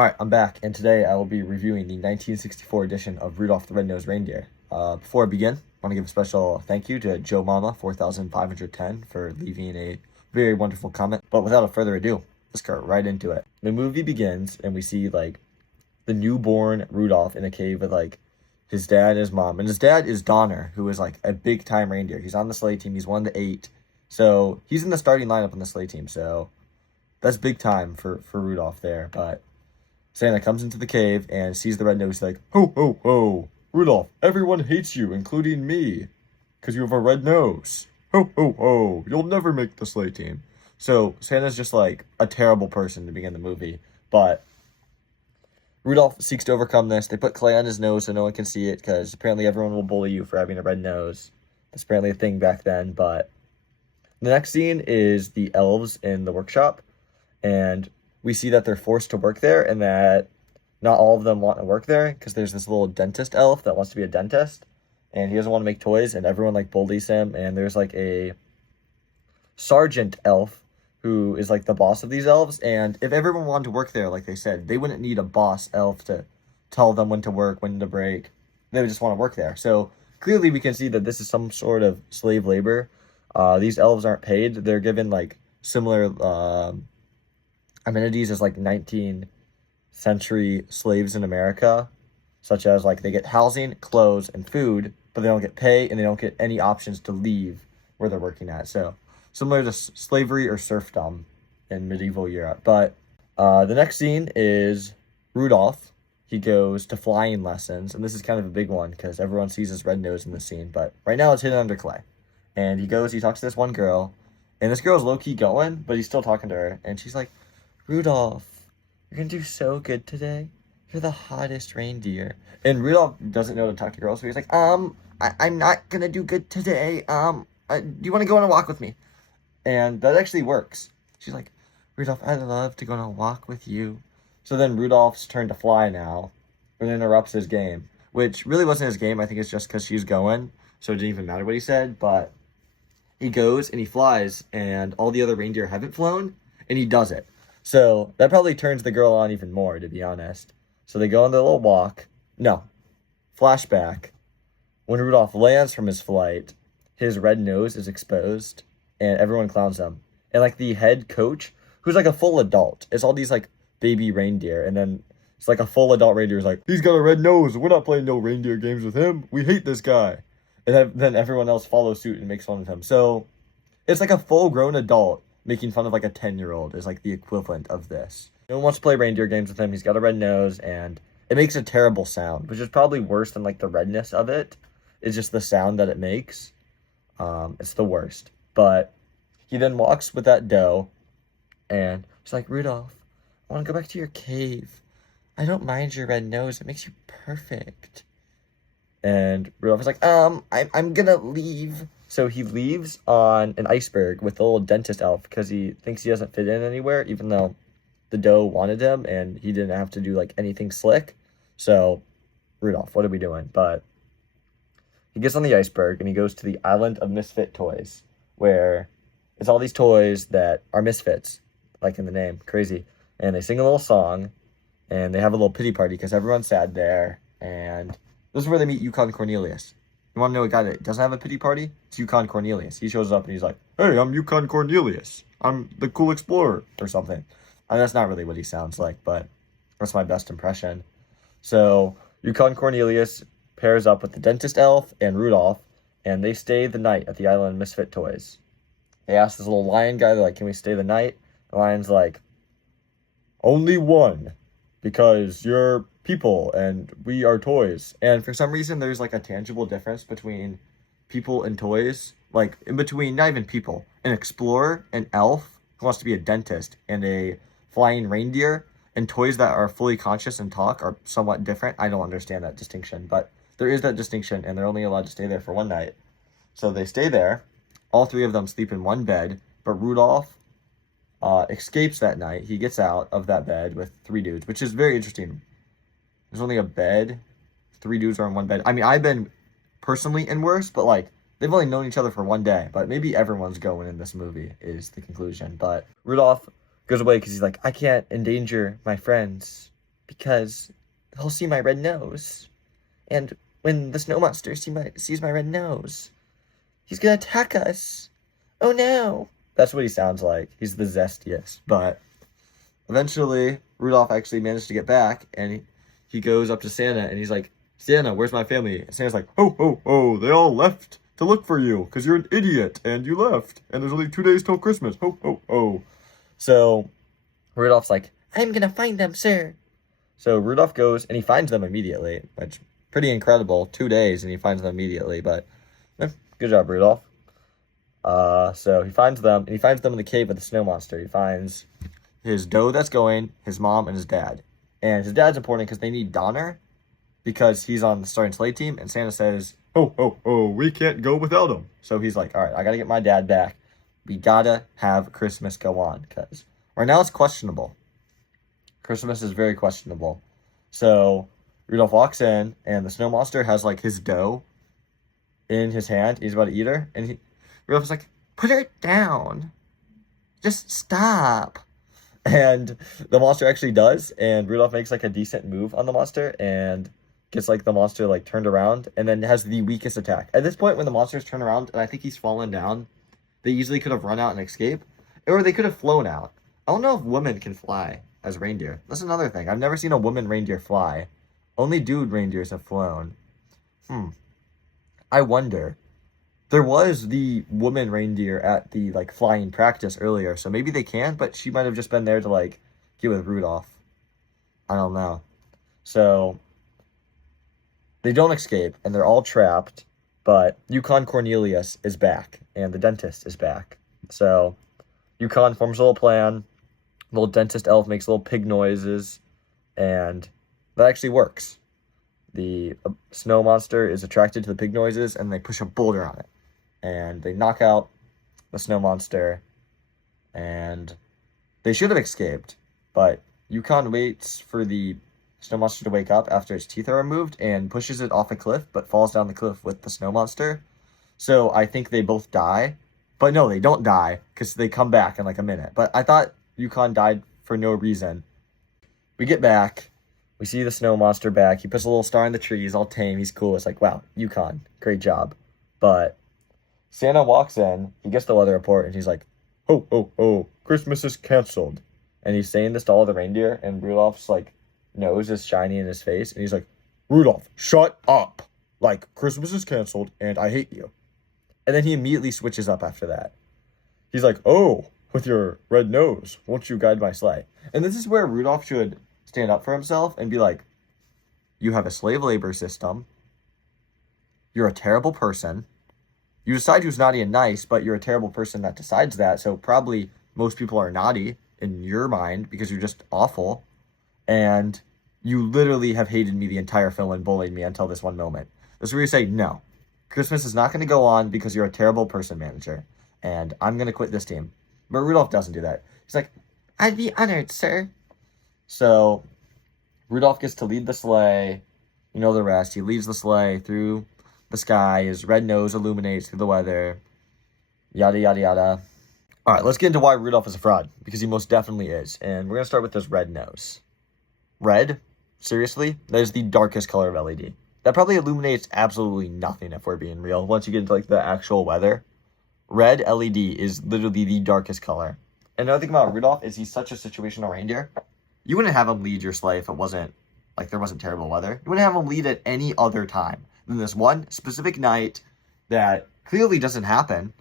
Alright, I'm back, and today I will be reviewing the 1964 edition of Rudolph the Red-Nosed Reindeer. Before I begin, I want to give a special thank you to Joe Mama 4510 for leaving a very wonderful comment. But without further ado, let's go right into it. The movie begins, and we see, the newborn Rudolph in a cave with, his dad and his mom. And his dad is Donner, who is, a big-time reindeer. He's on the sleigh team. He's 1 to 8. So, he's in the starting lineup on the sleigh team. So, that's big time for Rudolph there, but Santa comes into the cave and sees the red nose like, ho, ho, ho, Rudolph, everyone hates you, including me, because you have a red nose. Ho, ho, ho, you'll never make the sleigh team. So Santa's just like a terrible person to begin the movie, but Rudolph seeks to overcome this. They put clay on his nose so no one can see it, because apparently everyone will bully you for having a red nose. That's apparently a thing back then, but the next scene is the elves in the workshop, and we see that they're forced to work there and that not all of them want to work there because there's this little dentist elf that wants to be a dentist and he doesn't want to make toys and everyone bullies him, and there's a sergeant elf who is the boss of these elves, and if everyone wanted to work there, like they said, they wouldn't need a boss elf to tell them when to work, when to break. They would just want to work there. So clearly we can see that this is some sort of slave labor. These elves aren't paid. They're given similar amenities as 19th century slaves in America, such as they get housing, clothes, and food, but they don't get pay and they don't get any options to leave where they're working at. So similar to slavery or serfdom in medieval Europe. But the next scene is Rudolph. He goes to flying lessons, and this is kind of a big one because everyone sees his red nose in the scene, but right now it's hidden under clay. And he talks to this one girl, and this girl's low-key going, but he's still talking to her, and she's like, Rudolph, you're gonna do so good today. You're the hottest reindeer. And Rudolph doesn't know to talk to girls, so he's like, I'm not gonna do good today. Do you want to go on a walk with me? And that actually works. She's like, Rudolph, I'd love to go on a walk with you. So then Rudolph's turn to fly now, and interrupts his game, which really wasn't his game. I think it's just because she's going, so it didn't even matter what he said, but he goes and he flies, and all the other reindeer haven't flown, and he does it. So that probably turns the girl on even more, to be honest. So they go on their little walk. No. Flashback. When Rudolph lands from his flight, his red nose is exposed, and everyone clowns him. And the head coach, who's a full adult, it's all these baby reindeer, and then it's a full adult reindeer is like, he's got a red nose. We're not playing no reindeer games with him. We hate this guy. And then everyone else follows suit and makes fun of him. So it's a full-grown adult making fun of a 10-year-old is the equivalent of this. No one wants to play reindeer games with him. He's got a red nose, and it makes a terrible sound, which is probably worse than the redness of it. It's just the sound that it makes. It's the worst. But he then walks with that doe, and he's like, Rudolph, I want to go back to your cave. I don't mind your red nose. It makes you perfect. And Rudolph is like, I'm gonna leave. So he leaves on an iceberg with the little dentist elf because he thinks he doesn't fit in anywhere, even though the doe wanted him and he didn't have to do anything slick. So, Rudolph, what are we doing? But he gets on the iceberg and he goes to the island of misfit toys, where it's all these toys that are misfits, like in the name, crazy. And they sing a little song and they have a little pity party because everyone's sad there. And this is where they meet Yukon Cornelius. You want to know a guy that doesn't have a pity party? It's Yukon Cornelius. He shows up and he's like, hey, I'm Yukon Cornelius. I'm the cool explorer or something. And that's not really what he sounds like, but that's my best impression. So Yukon Cornelius pairs up with the dentist elf and Rudolph, and they stay the night at the island of misfit toys. They ask this little lion guy, they're like, can we stay the night? The lion's like, only one, because you're people and we are toys. And for some reason there's a tangible difference between people and toys, in between not even people, an explorer, an elf who wants to be a dentist, and a flying reindeer, and toys that are fully conscious and talk are somewhat different. I don't understand that distinction, but there is that distinction, and they're only allowed to stay there for one night. So they stay there. All three of them sleep in one bed, but Rudolph escapes that night. He gets out of that bed with 3 dudes, which is very interesting. There's only a bed. 3 dudes are in one bed. I mean, I've been personally in worse, but they've only known each other for 1 day. But maybe everyone's going in this movie is the conclusion. But Rudolph goes away because he's like, I can't endanger my friends. because he'll see my red nose. And when the snow monster sees my red nose, he's gonna attack us. Oh no. That's what he sounds like. He's the zestiest. But eventually, Rudolph actually managed to get back, and he goes up to Santa, and he's like, Santa, where's my family? And Santa's like, ho, ho, ho, they all left to look for you, because you're an idiot, and you left, and there's only 2 days till Christmas, ho, ho, ho. So, Rudolph's like, I'm gonna find them, sir. So, Rudolph goes, and he finds them immediately, which, pretty incredible, 2 days, and he finds them immediately, but, good job, Rudolph. So he finds them, and he finds them in the cave of the snow monster. He finds his doe that's going, his mom, and his dad. And his dad's important because they need Donner, because he's on the starting sleigh team, and Santa says, oh, we can't go without him. So he's like, all right, I gotta get my dad back. We gotta have Christmas go on, because right now it's questionable. Christmas is very questionable. So Rudolph walks in, and the snow monster has, like, his doe in his hand. He's about to eat her, and Rudolph's like, put her down. Just stop. And the monster actually does, and Rudolph makes, like, a decent move on the monster, and gets, like, the monster, like, turned around, and then has the weakest attack. At this point, when the monster's turned around, and I think he's fallen down, they easily could have run out and escaped, or they could have flown out. I don't know if women can fly as reindeer. That's another thing. I've never seen a woman reindeer fly. Only dude reindeers have flown. I wonder. There was the woman reindeer at the, like, flying practice earlier, so maybe they can, but she might have just been there to, like, get with Rudolph. I don't know. So, they don't escape, and they're all trapped, but Yukon Cornelius is back, and the dentist is back. So, Yukon forms a little plan, little dentist elf makes little pig noises, and that actually works. The snow monster is attracted to the pig noises, and they push a boulder on it. And they knock out the snow monster, and they should have escaped, but Yukon waits for the snow monster to wake up after its teeth are removed and pushes it off a cliff, but falls down the cliff with the snow monster. So I think they both die, but no, they don't die, because they come back in like a minute. But I thought Yukon died for no reason. We get back, we see the snow monster back, he puts a little star in the tree, he's all tame, he's cool. It's like, wow, Yukon, great job. But Santa walks in, he gets the weather report, and he's like, oh, Christmas is canceled. And he's saying this to all the reindeer, and Rudolph's, like, nose is shiny in his face, and he's like, Rudolph, shut up! Like, Christmas is canceled, and I hate you. And then he immediately switches up after that. He's like, oh, with your red nose, won't you guide my sleigh? And this is where Rudolph should stand up for himself and be like, you have a slave labor system, you're a terrible person, you decide who's naughty and nice, but you're a terrible person that decides that, so probably most people are naughty in your mind because you're just awful, and you literally have hated me the entire film and bullied me until this one moment. This is where you say, no, Christmas is not going to go on because you're a terrible person manager, and I'm going to quit this team. But Rudolph doesn't do that. He's like, I'd be honored, sir. So Rudolph gets to lead the sleigh. You know the rest. He leads the sleigh through the sky. His red nose illuminates through the weather. Yada, yada, yada. All right, let's get into why Rudolph is a fraud, because he most definitely is. And we're going to start with this red nose. Red? Seriously? That is the darkest color of LED. That probably illuminates absolutely nothing if we're being real. Once you get into, like, the actual weather. Red LED is literally the darkest color. And another thing about Rudolph is he's such a situational reindeer. You wouldn't have him lead your sleigh if it wasn't, like, there wasn't terrible weather. You wouldn't have him lead at any other time than this one specific night that clearly doesn't happen,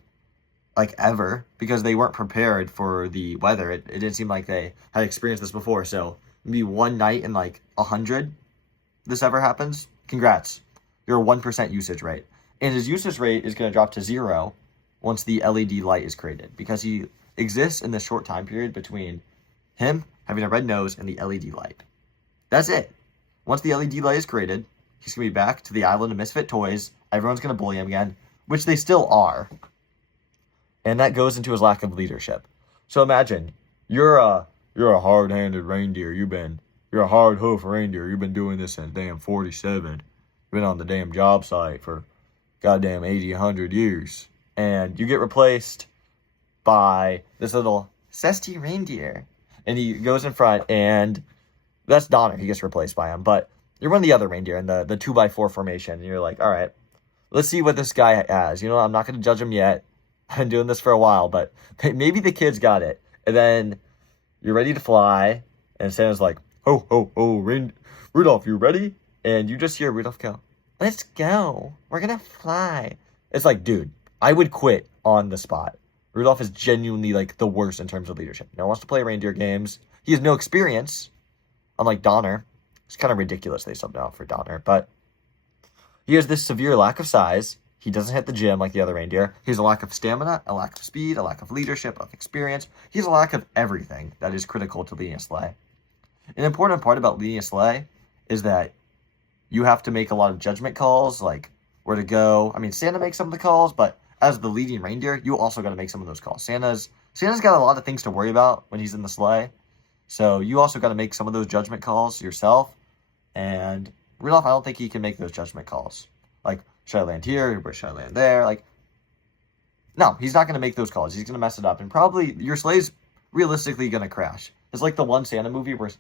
like, ever, because they weren't prepared for the weather. It didn't seem like they had experienced this before. So maybe one night in, like, 100 this ever happens. Congrats. You're a 1% usage rate. And his usage rate is going to drop to 0 once the LED light is created, because he exists in this short time period between him having a red nose and the LED light. That's it. Once the LED light is created, he's going to be back to the island of misfit toys. Everyone's going to bully him again, which they still are. And that goes into his lack of leadership. So imagine, you're a hard-handed reindeer. You're a hard hoof reindeer. You've been doing this since damn 47. You've been on the damn job site for goddamn 80, 100 years. And you get replaced by this little zesty reindeer. And he goes in front, and That's Donner. He gets replaced by him. But you're one of the other reindeer in the 2x4 formation. And you're like, all right, let's see what this guy has. You know, I'm not going to judge him yet. I've been doing this for a while, but maybe the kid's got it. And then you're ready to fly. And Santa's like, ho, ho, ho, Rudolph, you ready? And you just hear Rudolph go, let's go. We're going to fly. It's like, dude, I would quit on the spot. Rudolph is genuinely like the worst in terms of leadership. No one wants to play reindeer games. He has no experience, unlike Donner. It's kind of ridiculous they subbed out for Donner, but he has this severe lack of size. He doesn't hit the gym like the other reindeer. He has a lack of stamina, a lack of speed, a lack of leadership, of experience. He has a lack of everything that is critical to leading a sleigh. An important part about leading a sleigh is that you have to make a lot of judgment calls, like where to go. I mean, Santa makes some of the calls, but as the leading reindeer, you also got to make some of those calls. Santa's got a lot of things to worry about when he's in the sleigh, so you also got to make some of those judgment calls yourself. And Rudolph, I don't think he can make those judgment calls. Like, should I land here? Where should I land there? Like, no, he's not going to make those calls. He's going to mess it up, and probably your sleigh's realistically going to crash. It's like the one Santa movie where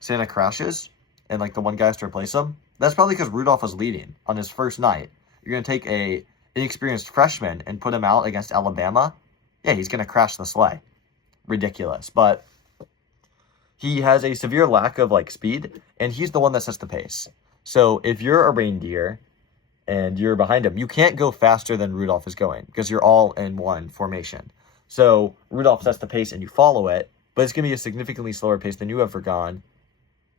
Santa crashes, and like the one guy has to replace him. That's probably because Rudolph was leading on his first night. You're going to take a inexperienced freshman and put him out against Alabama. Yeah, he's going to crash the sleigh. Ridiculous. But he has a severe lack of like speed, and he's the one that sets the pace. So if you're a reindeer and you're behind him, you can't go faster than Rudolph is going because you're all in one formation. So Rudolph sets the pace and you follow it, but it's going to be a significantly slower pace than you have gone,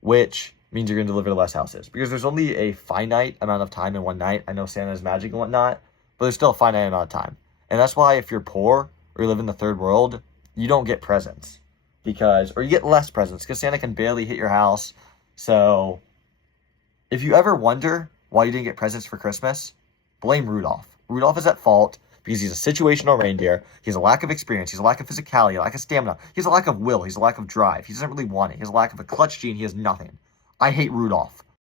which means you're going to deliver less houses because there's only a finite amount of time in one night. I know Santa's magic and whatnot, but there's still a finite amount of time. And that's why if you're poor or you live in the third world, you don't get presents or you get less presents because Santa can barely hit your house. So if you ever wonder why you didn't get presents for Christmas, blame Rudolph. Rudolph is at fault because he's a situational reindeer. He has a lack of experience. He has a lack of physicality, a lack of stamina. He has a lack of will. He has a lack of drive. He doesn't really want it. He has a lack of a clutch gene. He has nothing. I hate Rudolph.